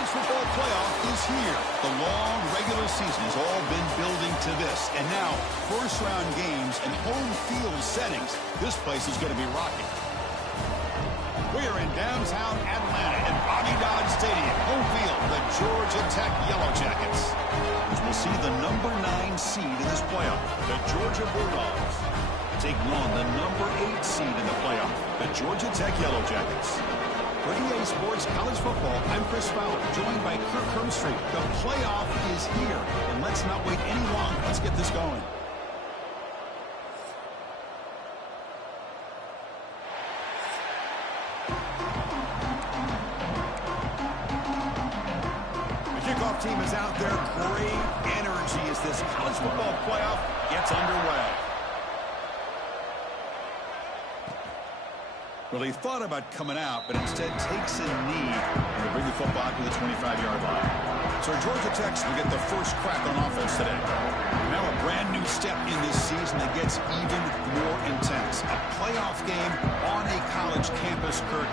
college football playoff is here. The long regular season has all been building to this. And now, first-round games and home field settings. This place is going to be rocking. We are in downtown Atlanta at AnyGivenSundayDynasty Stadium. Home field, the Georgia Tech Yellow Jackets. As we'll see the number 9 seed in this playoff, the Georgia Bulldogs, taking on the number 8 seed in the playoff, the Georgia Tech Yellow Jackets. For EA Sports College Football, I'm Chris Fowler, joined by Kirk Hermstreet. The playoff is here, and let's not wait any longer. Let's get this going. The kickoff team is out there. Great energy as this college football playoff gets underway. Well, he thought about coming out, but instead takes a knee to bring the football to the 25-yard line. So Georgia Tech will get the first crack on offense today. Now a brand new step in this season that gets even more intense. A playoff game on a college campus, Kurt.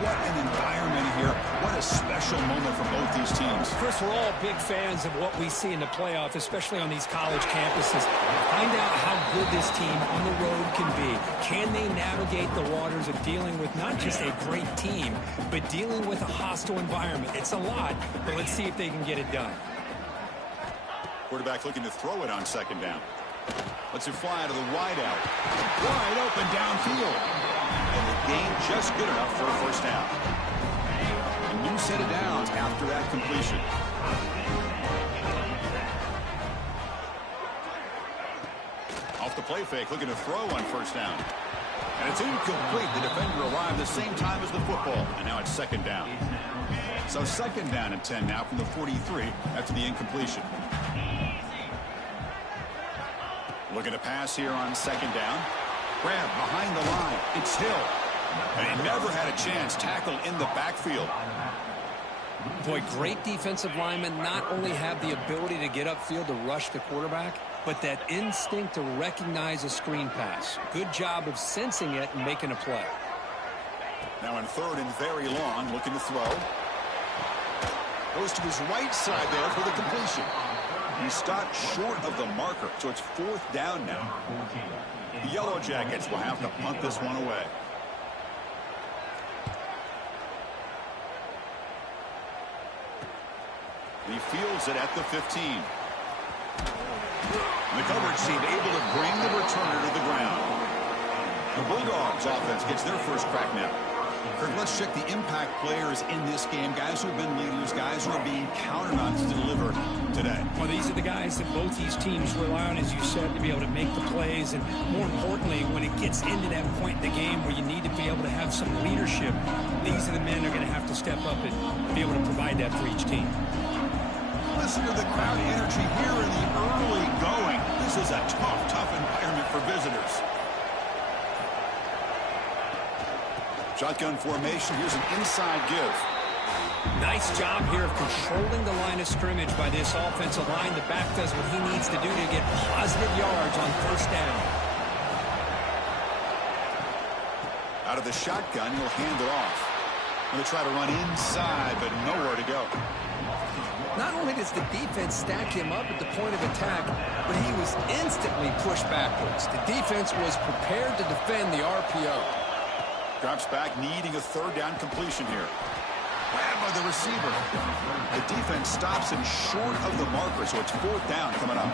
What an environment here. What a special moment for both these teams. Chris, we're all big fans of what we see in the playoff, especially on these college campuses. Find out how good this team on the road can be. Can they navigate the waters of dealing with not just a great team, but dealing with a hostile environment? It's a lot, but let's see if they can get it done. Quarterback looking to throw it on second down. Lets it fly to the wide out. Wide open downfield. And the game just good enough for a first down. A new set of downs after that completion. Off the play fake, looking to throw on first down. And it's incomplete. The defender arrived the same time as the football. And now it's second down. So second down and 10 now from the 43 after the incompletion. Looking to pass here on second down. Grab behind the line. It's Hill. And he never had a chance. Tackle in the backfield. Boy, great defensive linemen not only have the ability to get upfield to rush the quarterback, but that instinct to recognize a screen pass. Good job of sensing it and making a play. Now in third and very long, looking to throw. Goes to his right side there for the completion. He stopped short of the marker, so it's fourth down now. The Yellow Jackets will have to punt this one away. He fields it at the 15. The coverage team able to bring the returner to the ground. The Bulldogs offense gets their first crack now. Kirk, let's check the impact players in this game. Guys who have been leaders, guys who are being counted on to deliver today. Well, these are the guys that both these teams rely on, as you said, to be able to make the plays. And more importantly, when it gets into that point in the game where you need to be able to have some leadership, these are the men that are going to have to step up and be able to provide that for each team. Listen to the crowd energy here in the early going. This is a tough environment for visitors. Shotgun formation. Here's an inside give. Nice job here of controlling the line of scrimmage by this offensive line. The back does what he needs to do to get positive yards on first down. Out of the shotgun, he'll hand it off. Going to try to run inside, but nowhere to go. Not only does the defense stack him up at the point of attack, but he was instantly pushed backwards. The defense was prepared to defend the RPO. Drops back, needing a third down completion here. Grabbed by the receiver. The defense stops him short of the marker, so it's fourth down coming up.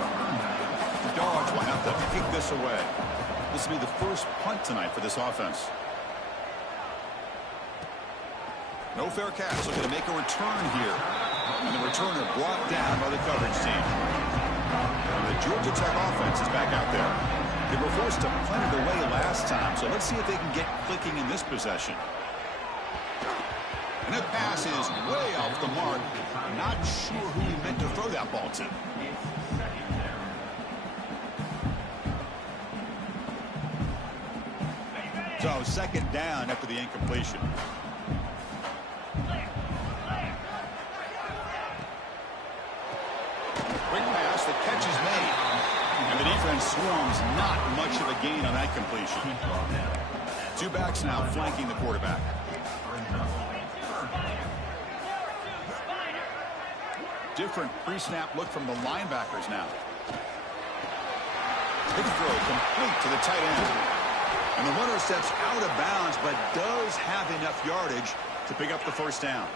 The Dogs will have to take this away. This will be the first punt tonight for this offense. No fair catch. Looking to make a return here. And the returner brought down by the coverage team. And the Georgia Tech offense is back out there. They were forced to punt it away last time, so let's see if they can get clicking in this possession. And that pass is way off the mark. Not sure who he meant to throw that ball to. So second down after the incompletion. Quick pass, the catch is made. And the defense swarms, not much of a gain on that completion. Two backs now flanking the quarterback. different pre-snap look from the linebackers now. Big throw complete to the tight end. And the runner steps out of bounds, but does have enough yardage to pick up the first down.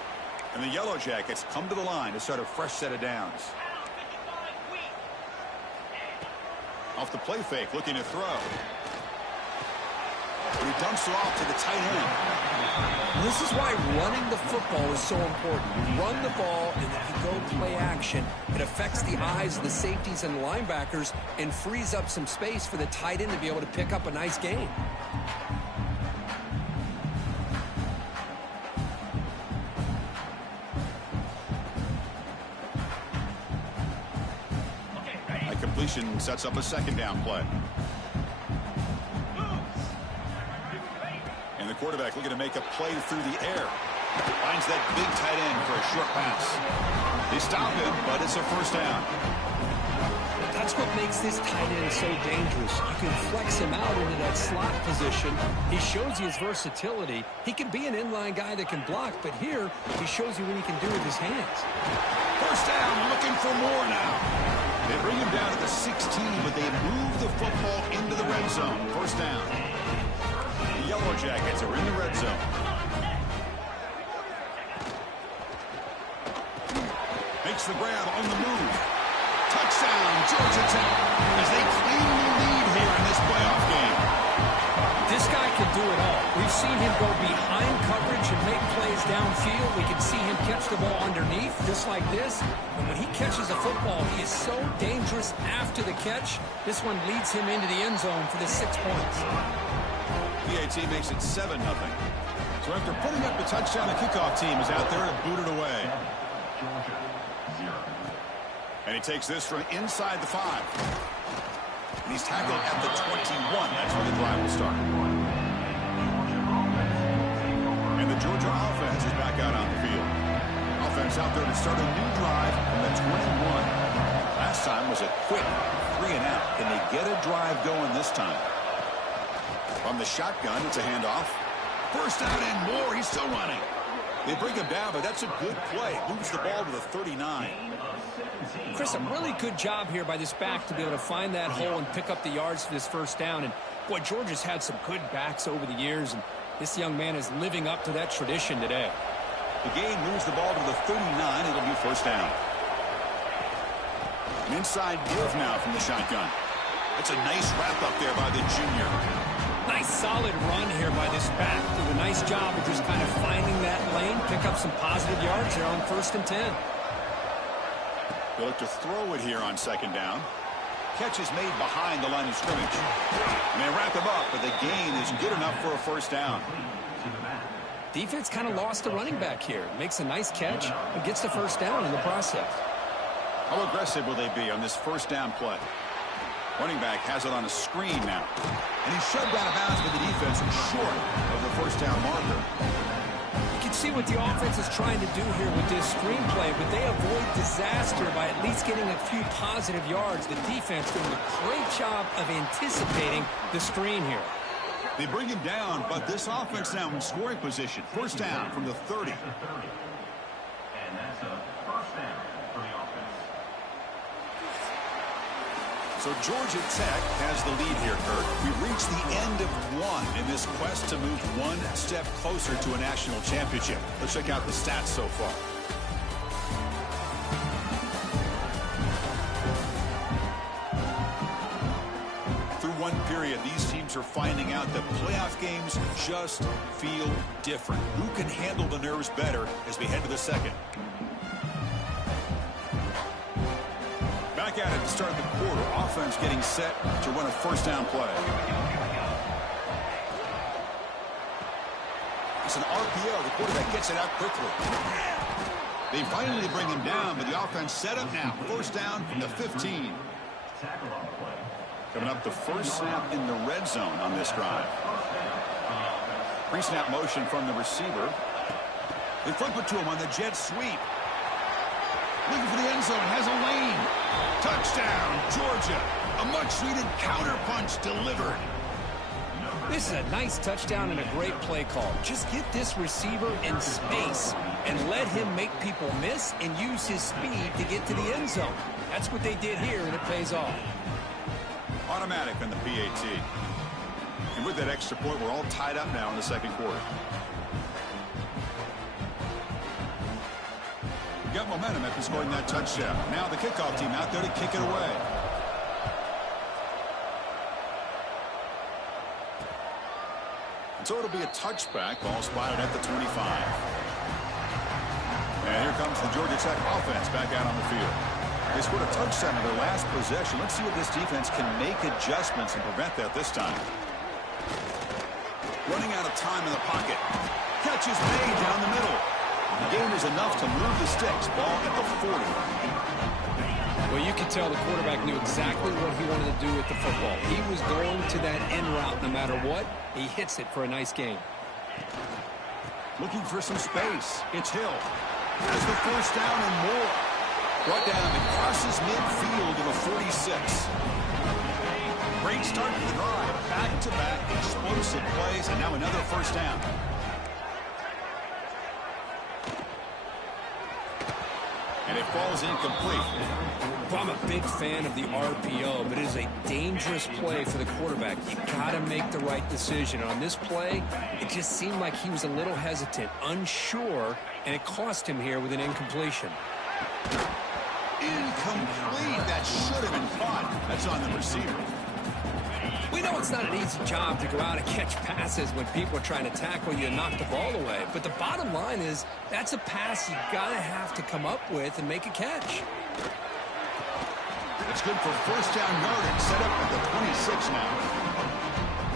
And the Yellow Jackets come to the line to start a fresh set of downs. Off the play fake, looking to throw. And he dumps it off to the tight end. This is why running the football is so important. You run the ball, and if you go play action, it affects the eyes of the safeties and the linebackers and frees up some space for the tight end to be able to pick up a nice gain. A completion sets up a second down play. And the quarterback looking to make a play through the air. Finds that big tight end for a short pass. They stop him, but it's a first down. That's what makes this tight end so dangerous. You can flex him out into that slot position. He shows you his versatility. He can be an inline guy that can block, but here he shows you what he can do with his hands. First down, looking for more now. They bring him down to the 16, but they move the football into the red zone. First down. The Yellow Jackets are in the red zone. Makes the grab on the move. Touchdown, Georgia Tech, as they claim the lead here in this playoff game. This guy can do it all. We've seen him go behind coverage and make plays downfield. We can see him catch the ball underneath, just like this. And when he catches a football, he is so dangerous after the catch. This one leads him into the end zone for the 6 points. PAT makes it 7-0. So after putting up the touchdown, the kickoff team is out there to boot it away. And he takes this from inside the 5. And he's tackled at the 21. That's where the drive will start. And the Georgia offense is back out on the field. Offense out there to start a new drive from the 21. Last time was a quick 3-and-out. Can they get a drive going this time? From the shotgun, it's a handoff. First down and more. He's still running. They bring him down, but that's a good play. Moves the ball to the 39. Chris, a really good job here by this back to be able to find that hole and pick up the yards for this first down. And, boy, Georgia's had some good backs over the years, and this young man is living up to that tradition today. The gain moves the ball to the 39. It'll be first down. An inside give now from the shotgun. That's a nice wrap up there by the junior. Nice solid run here by this back. Did a nice job of just kind of finding that lane, pick up some positive yards there on 1st and 10. They look to throw it here on second down. Catch is made behind the line of scrimmage. And they wrap him up, but the gain is good enough for a first down. Defense kind of lost the running back here. Makes a nice catch and gets the first down in the process. How aggressive will they be on this first down play? Running back has it on a screen now. And he's shoved out of bounds, but the defense is short of the first down marker. You can see what the offense is trying to do here with this screen play, but they avoid disaster by at least getting a few positive yards. The defense doing a great job of anticipating the screen here. They bring him down, but this offense now in scoring position. First down from the 30. And that's a first down for the offense. So Georgia Tech has the lead here, Kurt. We've reached the end of one in this quest to move one step closer to a national championship. Let's check out the stats so far. Through one period, these teams are finding out that playoff games just feel different. Who can handle the nerves better as we head to the second? Back at it to start the quarter. Offense getting set to run a first down play. It's an RPO. The quarterback gets it out quickly. They finally bring him down, but the offense set up now. First down from the 15. Coming up the first snap in the red zone on this drive. Pre-snap motion from the receiver. They flip it to him on the jet sweep. Looking for the end zone, has a lane. Touchdown, Georgia. A much-needed counter-punch delivered. This is a nice touchdown and a great play call. Just get this receiver in space. and let him make people miss and use his speed to get to the end zone. That's what they did here, and it pays off. Automatic on the PAT. And with that extra point, we're all tied up now in the second quarter. Got momentum after scoring that touchdown. Now the kickoff team out there to kick it away. So it'll be a touchback. Ball spotted at the 25. And here comes the Georgia Tech offense back out on the field. They scored a touchdown in their last possession. Let's see if this defense can make adjustments and prevent that this time. Running out of time in the pocket. Catch is made down the middle. The gain is enough to move the sticks. Ball at the 40. Well, you could tell the quarterback knew exactly what he wanted to do with the football. He was going to that end route no matter what. He hits it for a nice gain. Looking for some space. It's Hill. Has the first down and more. Brought down and crosses midfield to the 46. Great start to the drive. Back-to-back explosive plays, and now another first down. And it falls incomplete. Well, I'm a big fan of the RPO, but it is a dangerous play for the quarterback. You got to make the right decision. On this play, it just seemed like he was a little hesitant, unsure, and it cost him here with an incompletion. Incomplete. That should have been caught. That's on the receiver. We know it's not an easy job to go out and catch passes when people are trying to tackle you and knock the ball away. But the bottom line is that's a pass you got to have to come up with and make a catch. It's good for first down yardage. Set up at the 26 now.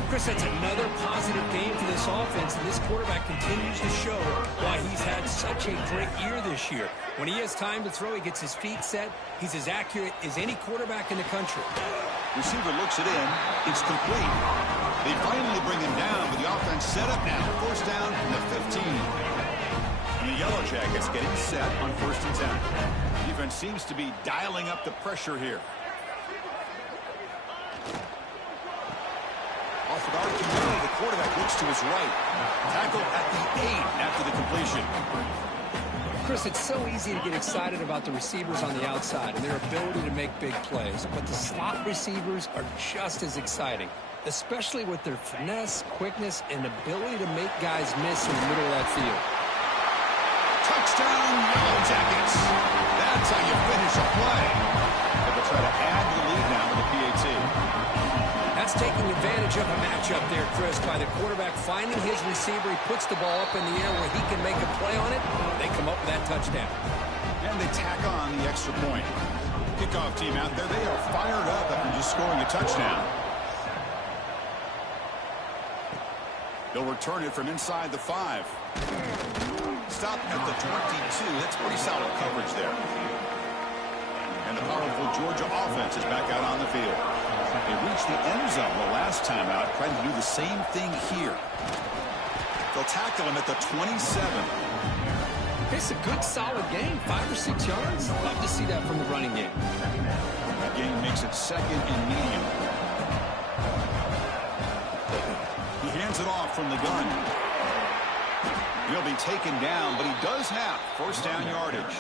Chris, that's another positive game for this offense, and this quarterback continues to show why he's had such a great year this year. When he has time to throw, he gets his feet set. He's as accurate as any quarterback in the country. Receiver looks it in. It's complete. They finally bring him down, but the offense set up now. First down from the 15. And the Yellow Jackets getting set on first and 10. Defense seems to be dialing up the pressure here. Off of RQB, the quarterback looks to his right. Tackle at the 8 after the completion. Chris, it's so easy to get excited about the receivers on the outside and their ability to make big plays, but the slot receivers are just as exciting, especially with their finesse, quickness, and ability to make guys miss in the middle of that field. Touchdown, Yellow Jackets. That's how you finish a play. They will try to add to the lead now with the PAT. That's taking advantage of a matchup there, Chris, by the quarterback finding his receiver. He puts the ball up in the air where he can make a play on it. They come up with that touchdown. And they tack on the extra point. Kickoff team out there, they are fired up after just scoring a touchdown. They'll return it from inside the 5. Stop at the 22. That's pretty solid coverage there. And the powerful Georgia offense is back out on the field. They reached the end zone the last time out, trying to do the same thing here. They'll tackle him at the 27. It's a good, solid game, 5 or 6 yards. Love to see that from the running game. That game makes it second and medium. He hands it off from the gun. He'll be taken down, but he does have first down yardage.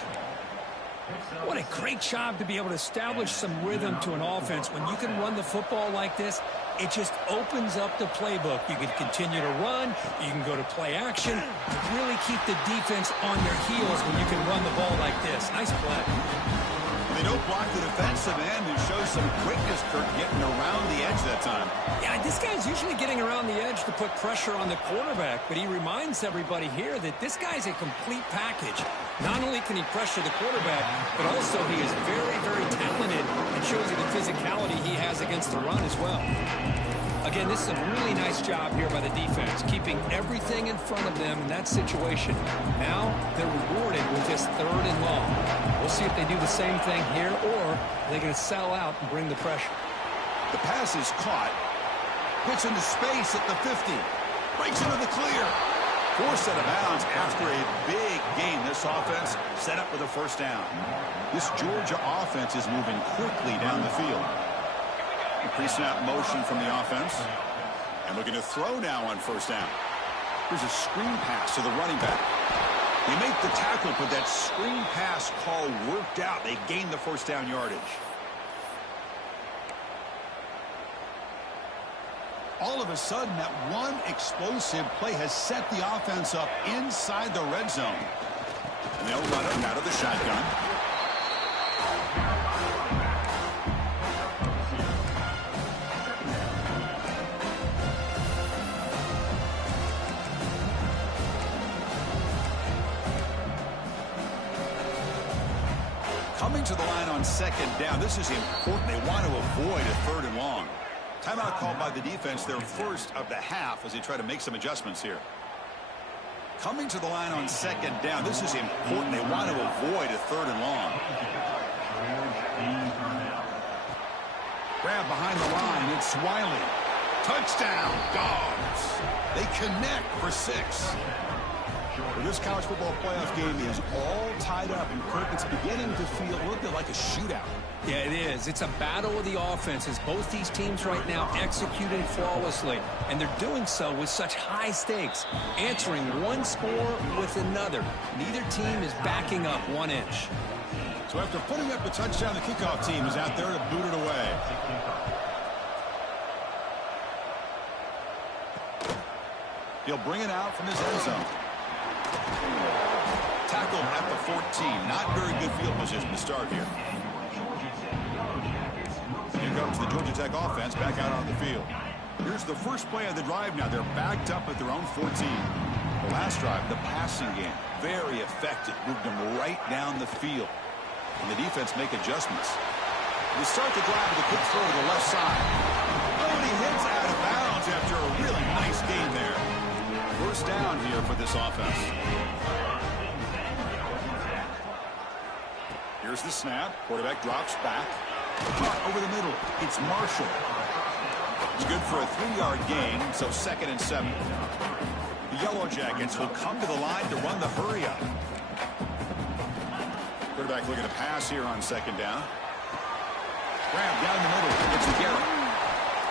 What a great job to be able to establish some rhythm to an offense. When you can run the football like this, it just opens up the playbook. You can continue to run. You can go to play action. Really keep the defense on their heels when you can run the ball like this. Nice play. They don't block the defensive end, who shows some quickness, Kirk, getting around the edge that time. Yeah, this guy's usually getting around the edge to put pressure on the quarterback, but he reminds everybody here that this guy's a complete package. Not only can he pressure the quarterback, but also he is very, very talented and shows you the physicality he has against the run as well. Again, this is a really nice job here by the defense, keeping everything in front of them in that situation. Now they're rewarded with this 3rd and long. We'll see if they do the same thing here, or are they going to sell out and bring the pressure. The pass is caught. Puts into space at the 50. Breaks into the clear. Forced out of bounds after a big gain. This offense set up with a first down. This Georgia offense is moving quickly down the field. Pre-snap motion from the offense. And looking to throw now on first down. Here's a screen pass to the running back. You make the tackle, but that screen pass call worked out. They gained the first down yardage. All of a sudden, that one explosive play has set the offense up inside the red zone. And they'll run it out of the shotgun. Coming to the line on second down. This is important. They want to avoid a third and long. Timeout called by the defense, their first of the half, as they try to make some adjustments here. Coming to the line on second down. This is important. They want to avoid a third and long. Grab behind the line. It's Wiley. Touchdown, Dogs. They connect for 6. Well, this college football playoff game is all tied up, and Kirk, it's beginning to feel a little bit like a shootout. Yeah, it is. It's a battle of the offenses. Both these teams right now executing flawlessly, and they're doing so with such high stakes, answering one score with another. Neither team is backing up 1 inch. So after putting up the touchdown, the kickoff team is out there to boot it away. He'll bring it out from his end zone. Tackled at the 14. Not very good field position to start here. Here comes the Georgia Tech offense back out on the field. Here's the first play of the drive now. They're backed up at their own 14. The last drive, the passing game, very effective. Moved them right down the field. And the defense make adjustments. They start the drive with a quick throw to the left side. Oh, and he hits out of bounds after a really nice game there. First down here for this offense. Here's the snap. Quarterback drops back. Over the middle. It's Marshall. It's good for a 3-yard gain, so 2nd and 7. The Yellow Jackets will come to the line to run the hurry up. Quarterback looking to pass here on 2nd down. Grab down the middle. It's Garrett.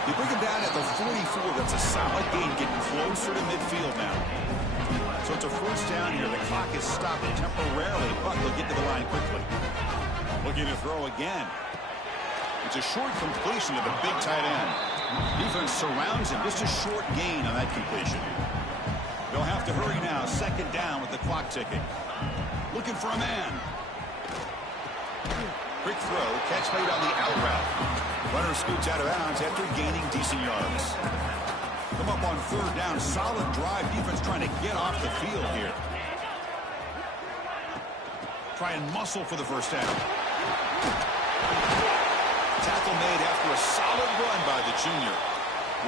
They bring him down at the 44. That's a solid gain, getting closer to midfield now. So it's a first down here. The clock is stopped temporarily, but they'll get to the line quickly. Looking to throw again. It's a short completion to the big tight end. Defense surrounds him. Just a short gain on that completion. They'll have to hurry now. 2nd down with the clock ticking. Looking for a man. Quick throw. Catch made on the out route. Runner scoots out of bounds after gaining decent yards. Come up on 3rd down. Solid drive. Defense trying to get off the field here. Try and muscle for the first down. Tackle made after a solid run by the junior.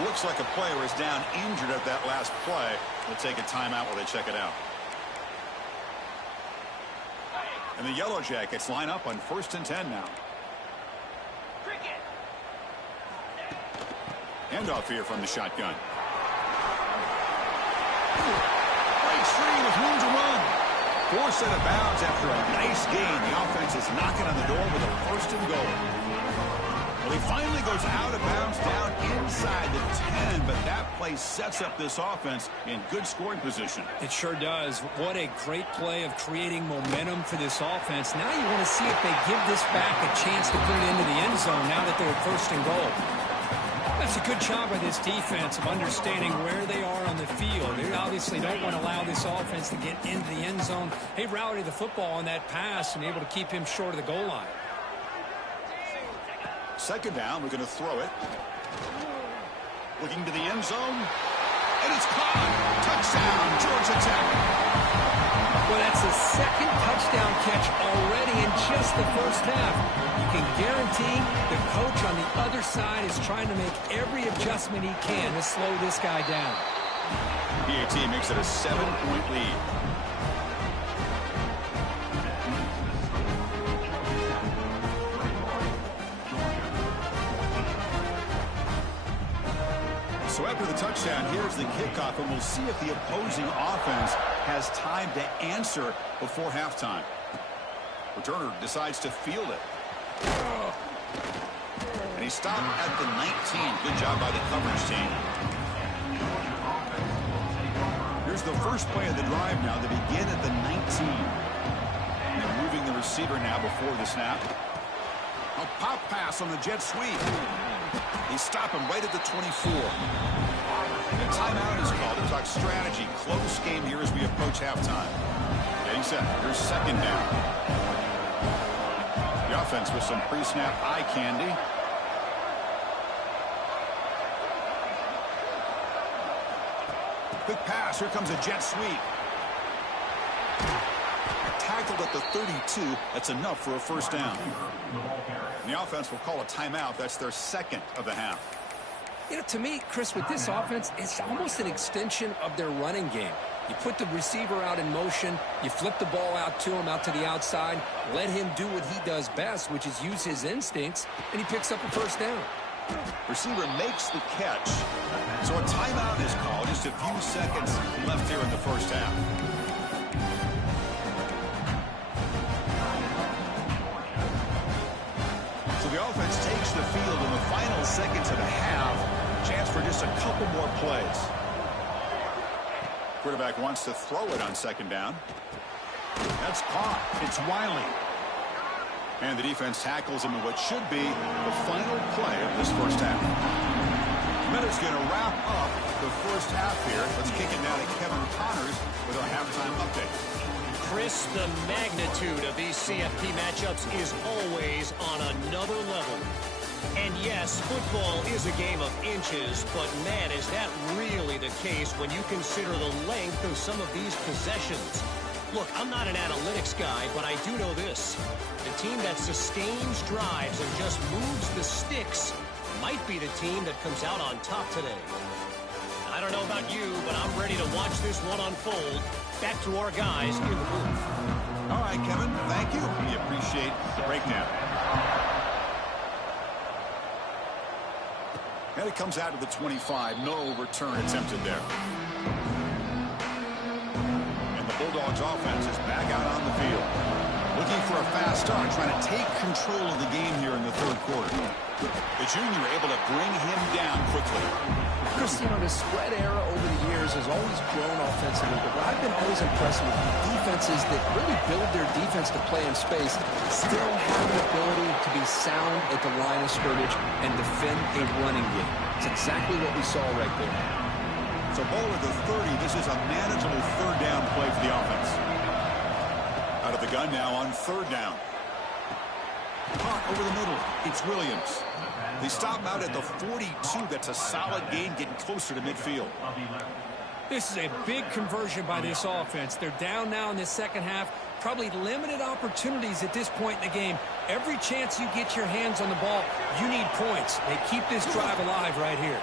Looks like a player is down injured at that last play. They'll take a timeout while they check it out. And the Yellow Jackets line up on 1st and 10 now. Handoff here from the shotgun. Breaks free with room to run. Forced out of bounds after a nice gain. The offense is knocking on the door with a 1st and goal. Well, he finally goes out of bounds down inside the 10, but that play sets up this offense in good scoring position. It sure does. What a great play of creating momentum for this offense. Now you want to see if they give this back a chance to put it into the end zone now that they're at 1st and goal. That's a good job by this defense of understanding where they are on the field. They obviously don't want to allow this offense to get into the end zone. They rallied the football on that pass and able to keep him short of the goal line. 2nd down, we're going to throw it. Looking to the end zone. And it's caught. Touchdown, Georgia Tech. Well, that's a 2nd touchdown catch already in just the first half. You can guarantee the coach on the other side is trying to make every adjustment he can to slow this guy down. PAT makes it a 7-point lead. So after the touchdown, here's the kickoff, and we'll see if the opposing offense has time to answer before halftime. Returner decides to field it. And he stopped at the 19. Good job by the coverage team. Here's the first play of the drive now. They begin at the 19. And they're moving the receiver now before the snap. A pop pass on the jet sweep. They stop him right at the 24. A timeout is called to talk strategy. Close game here as we approach halftime. Getting set. Here's second down. The offense with some pre-snap eye candy. Quick pass. Here comes a jet sweep. Tackled at the 32. That's enough for a first down. And the offense will call a timeout. That's their second of the half. You know, to me, Chris, with this offense, it's almost an extension of their running game. You put the receiver out in motion, you flip the ball out to him, out to the outside, let him do what he does best, which is use his instincts, and he picks up a first down. Receiver makes the catch. So a timeout is called. Just a few seconds left here in the first half. So the offense takes the field in the final seconds of the half. Chance for just a couple more plays. Quarterback wants to throw it on second down. That's caught. It's Wiley. And the defense tackles him in what should be the final play of this first half. Minutes going to wrap up the first half here. Let's kick it down to Kevin Connors with our halftime update. Chris, the magnitude of these CFP matchups is always on another level. And yes, football is a game of inches, but man, is that really the case when you consider the length of some of these possessions. Look, I'm not an analytics guy, but I do know this. The team that sustains drives and just moves the sticks might be the team that comes out on top today. I don't know about you, but I'm ready to watch this one unfold. Back to our guys in the booth. All right, Kevin, thank you. We appreciate the breakdown. And it comes out to the 25. No return attempted there. And the Bulldogs offense is back out on the field. Looking for a fast start, trying to take control of the game here in the third quarter. The junior able to bring him down quickly. Chris, you know, the spread era over the years has always grown offensively, but what I've been always impressed with defenses that really build their defense to play in space still have an ability to be sound at the line of scrimmage and defend a running game. It's exactly what we saw right there. So ball at the 30. This is a manageable third down play for the offense. Out of the gun now on third down. Caught over the middle. It's Williams. They stop out at the 42. That's a solid gain, getting closer to midfield. This is a big conversion by this offense. They're down now in the second half. Probably limited opportunities at this point in the game. Every chance you get your hands on the ball, you need points. They keep this drive alive right here.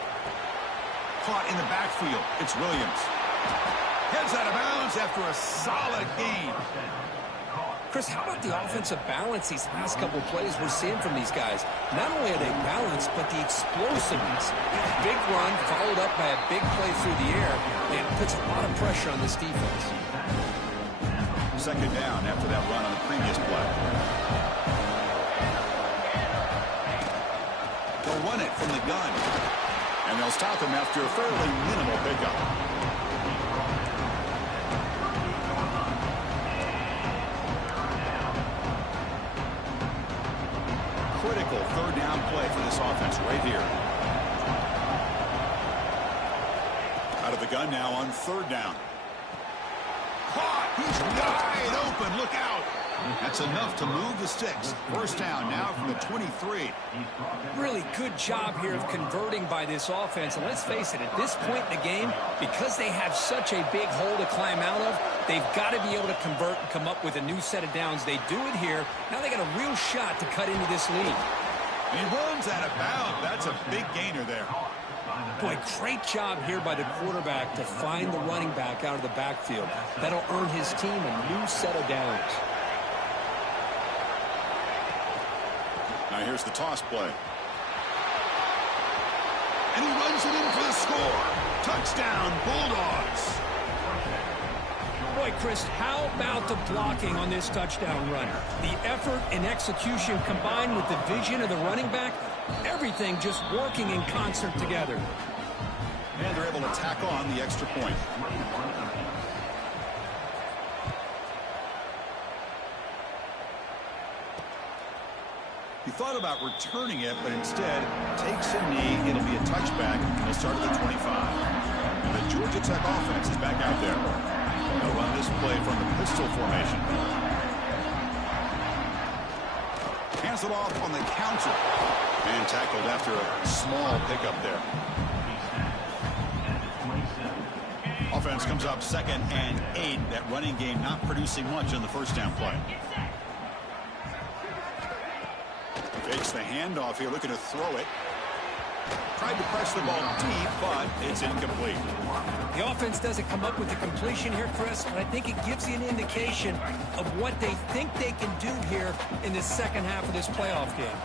Caught in the backfield. It's Williams. Heads out of bounds after a solid gain. Chris, how about the offensive balance these last couple of plays we're seeing from these guys? Not only are they balanced, but the explosiveness. A big run followed up by a big play through the air. Man, it puts a lot of pressure on this defense. Second down after that run on the previous play. They'll run it from the gun. And they'll stop him after a fairly minimal pickup. Critical third down play for this offense right here. Out of the gun now on third down. Caught! He's wide open. Look out! That's enough to move the sticks. First down now from the 23. Really good job here of converting by this offense. And let's face it, at this point in the game, because they have such a big hole to climb out of, they've got to be able to convert and come up with a new set of downs. They do it here. Now they got a real shot to cut into this lead. He runs out of bounds. That's a big gainer there. Boy, great job here by the quarterback to find the running back out of the backfield. That'll earn his team a new set of downs. Now here's the toss play. And he runs it in for the score. Touchdown, Bulldogs. Boy, Chris, how about the blocking on this touchdown run? The effort and execution combined with the vision of the running back, everything just working in concert together. And they're able to tack on the extra point. He thought about returning it, but instead takes a knee. It'll be a touchback, and he'll start at the 25. And the Georgia Tech offense is back out there. They'll run this play from the pistol formation. Hands it off on the counter. And tackled after a small pickup there. Offense comes up 2nd and 8. That running game not producing much on the first down play. Fakes the handoff here, looking to throw it. Tried to press the ball deep, but it's incomplete. The offense doesn't come up with the completion here, Chris, but I think it gives you an indication of what they think they can do here in the second half of this playoff game.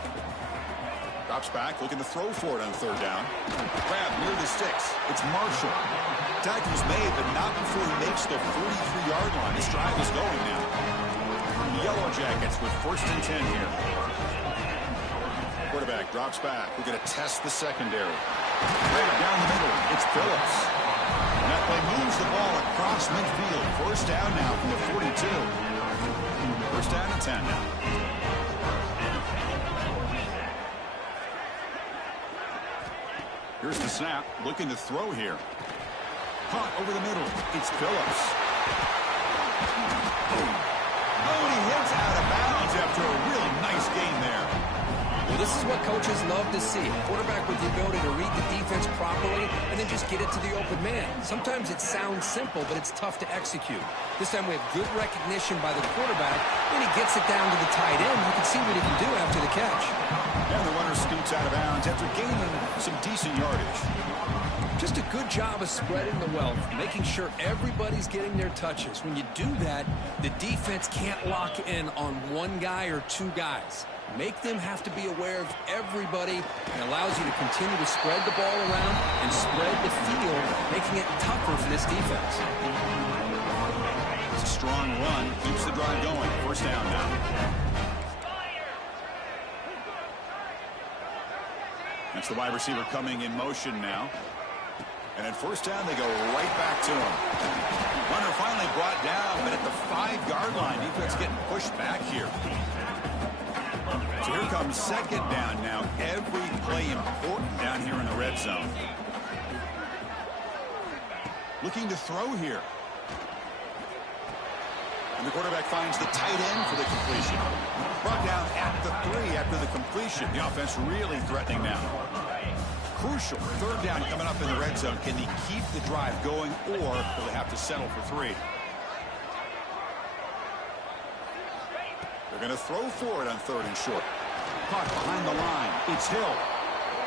Drops back, looking to throw for it on 3rd down. Grab near the sticks. It's Marshall. Tackle's made, but not before he makes the 43-yard line. This drive is going now. The Yellow Jackets with 1st and 10 here. Quarterback drops back. We're going to test the secondary. Right down the middle. It's Phillips. And that play moves the ball across midfield. 1st down now from the 42. 1st down and 10 now. Here's the snap. Looking to throw here. Caught over the middle. It's Phillips. Oh, and he hits out of bounds after a really nice gain there. Well, this is what coaches love to see. A quarterback with the ability to read the defense properly and then just get it to the open man. Sometimes it sounds simple, but it's tough to execute. This time we have good recognition by the quarterback, and he gets it down to the tight end. You can see what he can do after the catch. And the runner scoots out of bounds after gaining some decent yardage. Just a good job of spreading the wealth, making sure everybody's getting their touches. When you do that, the defense can't lock in on one guy or 2 guys. Make them have to be aware of everybody, and allows you to continue to spread the ball around and spread the field, making it tougher for this defense. It's a strong run, keeps the drive going. 1st down now. That's the wide receiver coming in motion now. And at 1st down, they go right back to him. Runner finally brought down, but at the 5-yard line, defense getting pushed back here. So here comes 2nd down now. Every play important down here in the red zone. Looking to throw here. And the quarterback finds the tight end for the completion. Brought down at the 3 after the completion. The offense really threatening now. Crucial 3rd down coming up in the red zone. Can they keep the drive going, or will they have to settle for 3? They're going to throw for it on 3rd and short. Caught behind the line. It's Hill.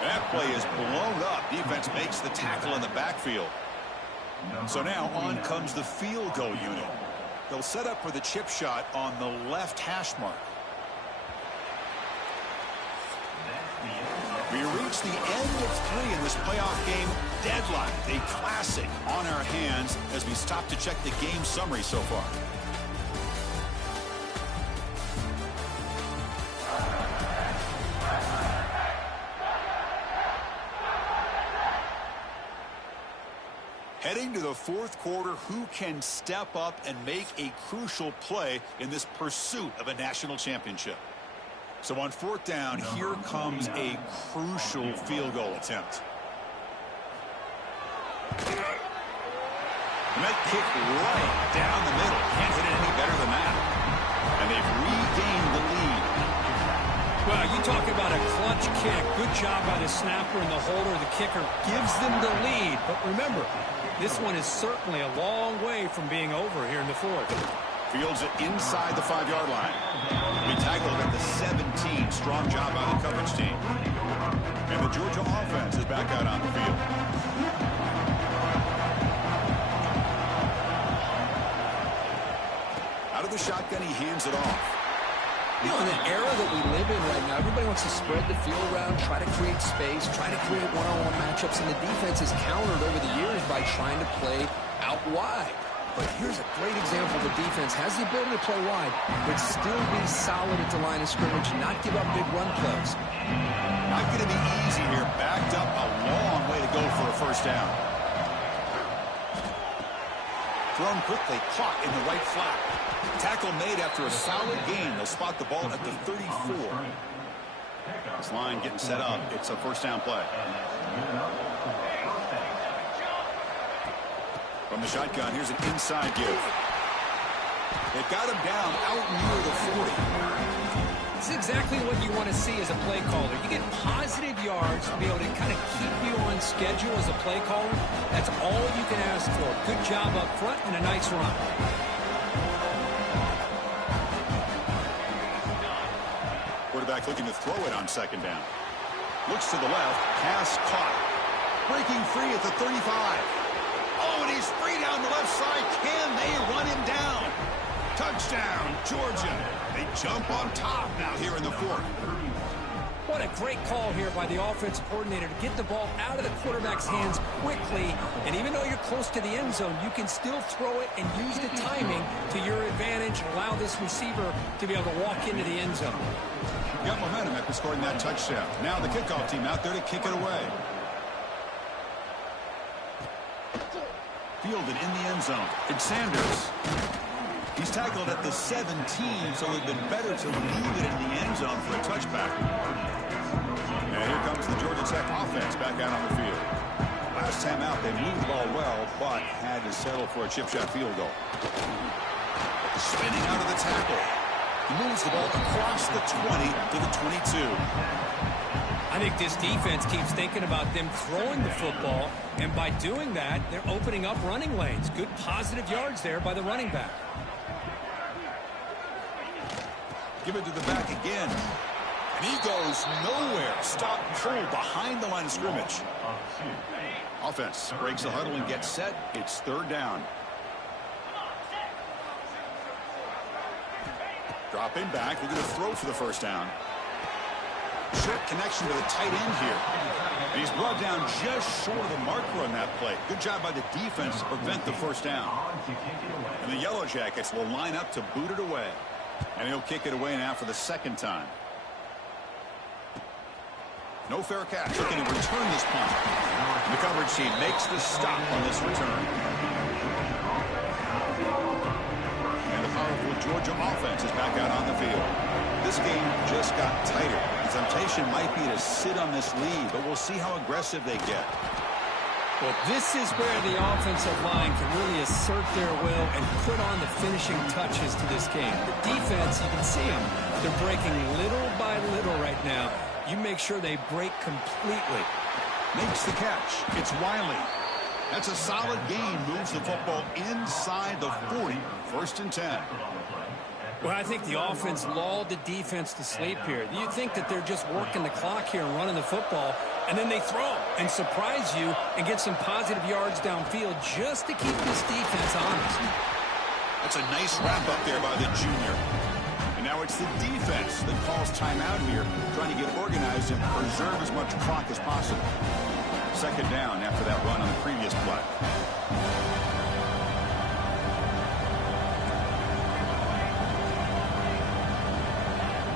That play is blown up. Defense makes the tackle in the backfield. So now on comes the field goal unit. They'll set up for the chip shot on the left hash mark. We reach the end of 3 in this playoff game deadline. A classic on our hands as we stop to check the game summary so far. Heading to the 4th quarter, who can step up and make a crucial play in this pursuit of a national championship? So on 4th down, here comes a crucial field goal attempt. And that kick right down the middle. Can't hit it any better than that. And they've regained the lead. Well, you talk about a clutch kick. Good job by the snapper and the holder. The kicker gives them the lead. But remember, this one is certainly a long way from being over here in the 4th. Fields it inside the 5-yard line. We tackled at the 17. Strong job by the coverage team. And the Georgia offense is back out on the field. Out of the shotgun, he hands it off. You know, in the era that we live in right now, everybody wants to spread the field around, try to create space, try to create one-on-one matchups, and the defense has countered over the years by trying to play out wide. But here's a great example. The defense has the ability to play wide, but still be solid at the line of scrimmage, not give up big run plays. Not going to be easy here. Backed up a long way to go for a 1st down. Thrown quickly, caught in the right flat. Tackle made after a solid gain. They'll spot the ball at the 34. This line getting set up. It's a first down play. From the shotgun, here's an inside give. They've got him down out near the 40. This is exactly what you want to see as a play caller. You get positive yards to be able to kind of keep you on schedule as a play caller. That's all you can ask for. Good job up front and a nice run. Quarterback looking to throw it on second down. Looks to the left. Pass caught. Breaking free at the 35. Oh, and he's free down the left side. Can they run him down? Touchdown, Georgia. They jump on top now here in the fourth. What a great call here by the offensive coordinator to get the ball out of the quarterback's hands quickly. And even though you're close to the end zone, you can still throw it and use the timing to your advantage and allow this receiver to be able to walk into the end zone. Got momentum after scoring that touchdown. Now the kickoff team out there to kick it away. Fielded in the end zone. It's Sanders. He's tackled at the 17, so it would have been better to leave it in the end zone for a touchback. And here comes the Georgia Tech offense back out on the field. Last time out, they moved the ball well, but had to settle for a chip shot field goal. Spinning out of the tackle. He moves the ball across the 20 to the 22. I think this defense keeps thinking about them throwing the football, and by doing that, they're opening up running lanes. Good positive yards there by the running back. Give it to the back again. And he goes nowhere. Stop cold behind the line of scrimmage. Offense breaks the huddle and gets set. It's third down. Dropping back. They're going to throw for the first down. Short connection to the tight end here. And he's brought down just short of the marker on that play. Good job by the defense to prevent the first down. And the Yellow Jackets will line up to boot it away. And he'll kick it away now for the second time. No fair catch. Looking to return this punt. The coverage team makes the stop on this return. And the powerful Georgia offense is back out on the field. This game just got tighter. The temptation might be to sit on this lead, but we'll see how aggressive they get. Well, this is where the offensive line can really assert their will and put on the finishing touches to this game. The defense, you can see them. They're breaking little by little right now. You make sure they break completely. Makes the catch. It's Wiley. That's a solid gain. Moves the football inside the 40. First and 10. Well, I think the offense lulled the defense to sleep here. You think that they're just working the clock here and running the football, and then they throw and surprise you and get some positive yards downfield just to keep this defense honest. That's a nice wrap up there by the junior. And now it's the defense that calls timeout here, trying to get organized and preserve as much clock as possible. Second down after that run on the previous play.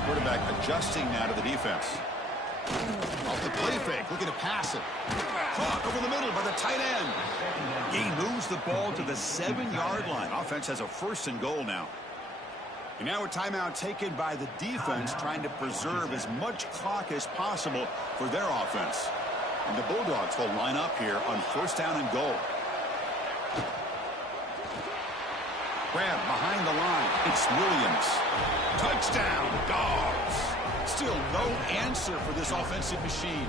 Quarterback adjusting now to the defense. Off the play fake, looking to pass it. Caught over the middle by the tight end. He moves the ball to the 7-yard line. Offense has a first and goal now. And now a timeout taken by the defense, trying to preserve as much clock as possible for their offense. And the Bulldogs will line up here on first down and goal. Grab behind the line. It's Williams. Touchdown, Dogs. Still no answer for this offensive machine.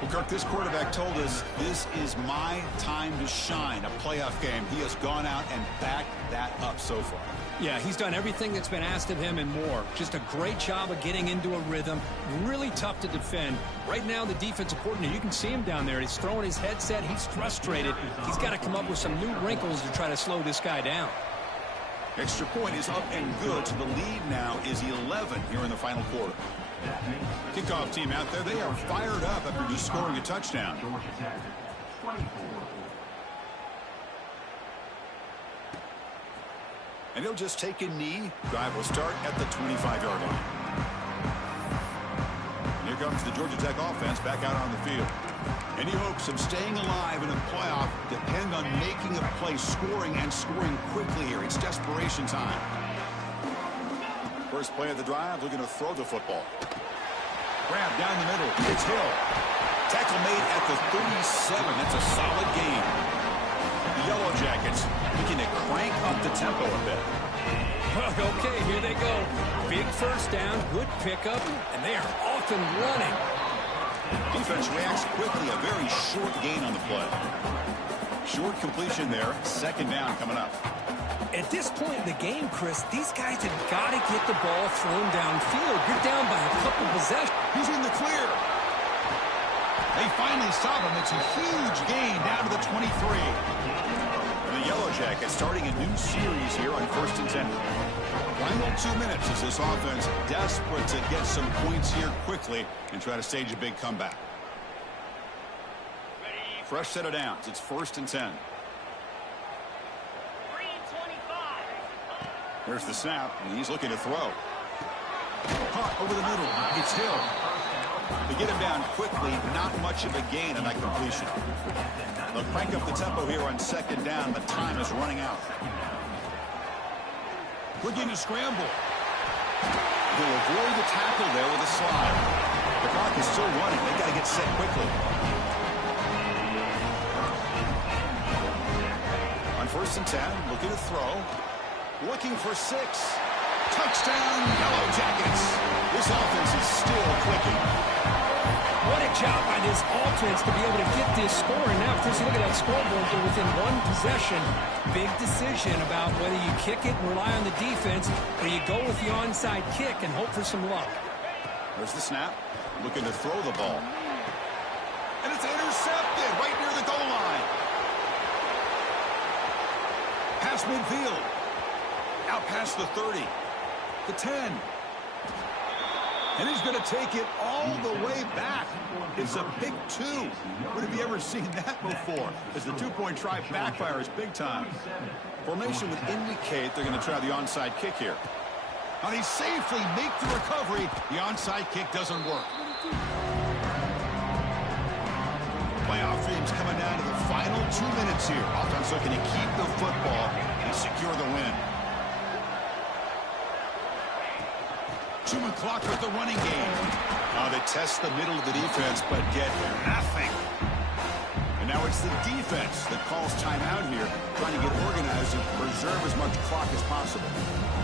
Well, Kirk, this quarterback told us this is my time to shine, a playoff game. He has gone out and backed that up so far. Yeah, he's done everything that's been asked of him and more. Just a great job of getting into a rhythm. Really tough to defend. Right now, the defensive coordinator, you can see him down there. He's throwing his headset. He's frustrated. He's got to come up with some new wrinkles to try to slow this guy down. Extra point is up and good. So the lead now is 11 here in the final quarter. Kickoff team out there. They are fired up after just scoring a touchdown. And he'll just take a knee. Drive will start at the 25-yard line. And here comes the Georgia Tech offense back out on the field. Any hopes of staying alive in a playoff depend on making a play, scoring, and scoring quickly here. It's desperation time. First play of the drive, looking to throw the football. Grab down the middle. It's Hill. Tackle made at the 37. That's a solid gain. The Yellow Jackets looking to crank up the tempo a bit. Okay, here they go. Big first down, good pickup, and they are off and running. Defense reacts quickly. A very short gain on the play. Short completion there. Second down coming up. At this point in the game, Chris, these guys have got to get the ball thrown downfield. You're down by a couple possessions. He's in the clear. They finally stop him. It's a huge gain down to the 23. And the Yellow Jackets starting a new series here on 1st and 10. Final 2 minutes as this offense desperate to get some points here quickly and try to stage a big comeback. Fresh set of downs. It's 1st and 10. There's the snap, and he's looking to throw. Caught over the middle. It's Hill. To get him down quickly, not much of a gain on that completion. They'll crank up the tempo here on 2nd down, but time is running out. Looking to scramble. He'll avoid the tackle there with a slide. The clock is still running. They got to get set quickly. On 1st and 10, looking to throw. Looking for 6. Touchdown, Yellow Jackets. This offense is still clicking. What a job by this offense to be able to get this score. And now, Chris, you look at that scoreboard, they're within 1 possession. Big decision about whether you kick it and rely on the defense, or you go with the onside kick and hope for some luck. There's the snap. Looking to throw the ball. And it's intercepted right near the goal line. Past midfield. Out past the 30. The 10. And he's going to take it all the way back. It's a pick 2. When have you ever seen that before? As the 2-point try backfires big time. Formation would indicate they're going to try the onside kick here. Now they safely make the recovery. The onside kick doesn't work. Playoff dreams coming down to the final 2 minutes here. Offense looking to keep the football and secure the win. 2-minute clock with the running game. They test the middle of the defense, but get nothing. And now it's the defense that calls timeout here, trying to get organized and preserve as much clock as possible.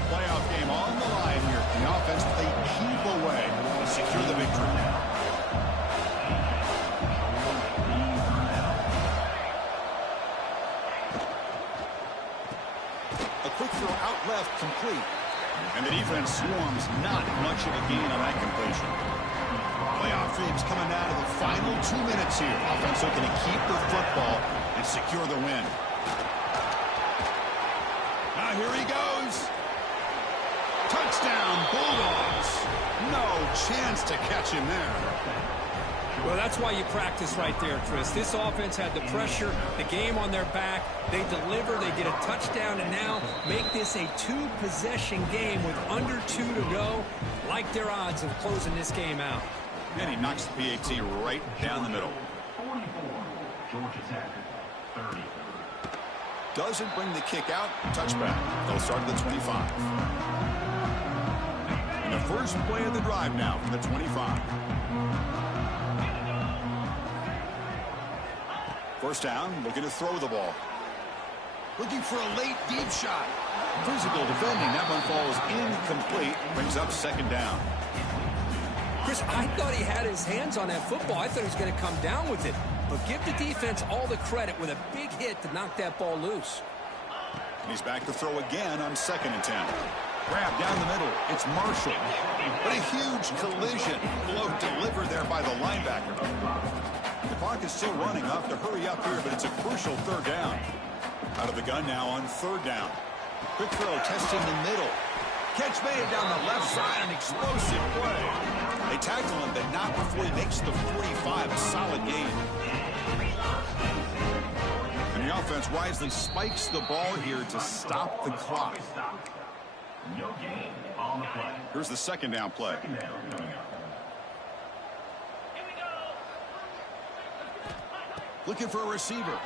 Playoff game on the line here. The offense play keep away to secure the victory. A quick throw out left, complete. And the defense swarms, not much of a gain on that completion. Playoff dreams coming down to the final 2 minutes here. Offense looking to keep the football and secure the win. Now here he goes. Touchdown, Bulldogs. No chance to catch him there. Well, that's why you practice right there, Chris. This offense had the pressure, the game on their back. They deliver, they get a touchdown, and now make this a 2-possession game with under 2 to go. Like their odds of closing this game out. And he knocks the PAT right down the middle. 44, Georgia Tech, 30. Doesn't bring the kick out. Touchback. They'll start at the 25. And the first play of the drive now from the 25. First down, looking to throw the ball. Looking for a late deep shot. Physical defending. That one falls incomplete. Brings up 2nd down. Chris, I thought he had his hands on that football. I thought he was going to come down with it. But give the defense all the credit with a big hit to knock that ball loose. And he's back to throw again on 2nd and 10. Grab down the middle. It's Marshall. But a huge collision. Blow delivered there by the linebacker. The clock is still running. I'll have to hurry up here, but it's a crucial 3rd down. Out of the gun now on 3rd down. Quick throw, testing the middle. Catch made down the left side, an explosive play. They tackle him, but not before he makes the 45, a solid gain. And the offense wisely spikes the ball here to stop the clock. No gain on the play. Here's the 2nd down play. Looking for a receiver.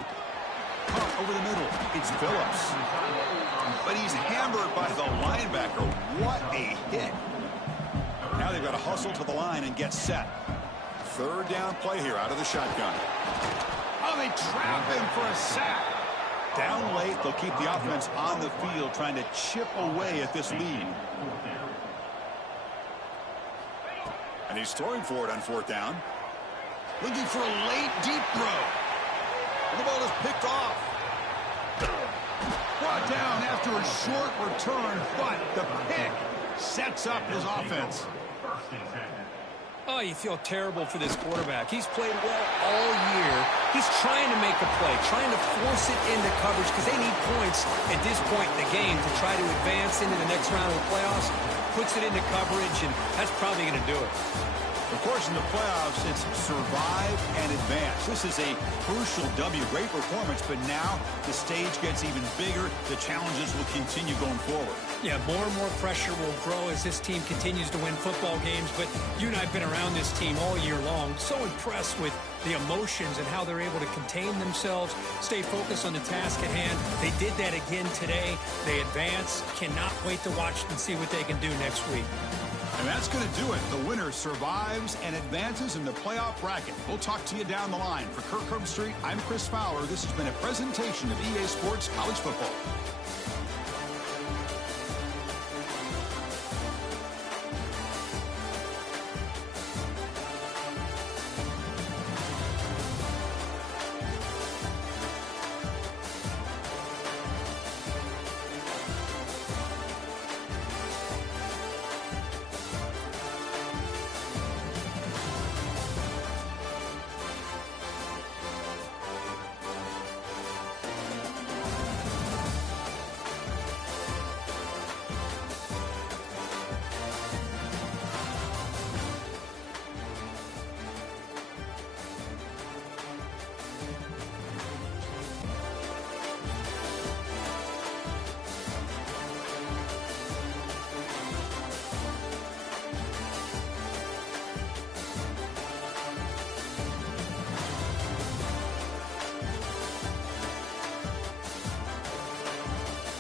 Caught over the middle. It's Phillips. But he's hammered by the linebacker. What a hit. Now Now they've got to hustle to the line and get set. Third down play here out of the shotgun. Oh, they trap him for a sack. Down late, they'll keep the offense on the field trying to chip away at this lead. And he's throwing for it on fourth down. Looking for a late deep throw. And the ball is picked off. Brought down after a short return, but the pick sets up his offense. Oh, you feel terrible for this quarterback. He's played well all year. He's trying to make a play, trying to force it into coverage because they need points at this point in the game to try to advance into the next round of the playoffs. Puts it into coverage, and that's probably going to do it. Of course, in the playoffs, it's survive and advance. This is a crucial W. Great performance, but now the stage gets even bigger. The challenges will continue going forward. Yeah, more and more pressure will grow as this team continues to win football games. But you and I have been around this team all year long. So impressed with the emotions and how they're able to contain themselves, stay focused on the task at hand. They did that again today. They advance. Cannot wait to watch and see what they can do next week. And that's going to do it. The winner survives and advances in the playoff bracket. We'll talk to you down the line. For Kirk Herbstreit, I'm Chris Fowler. This has been a presentation of EA Sports College Football.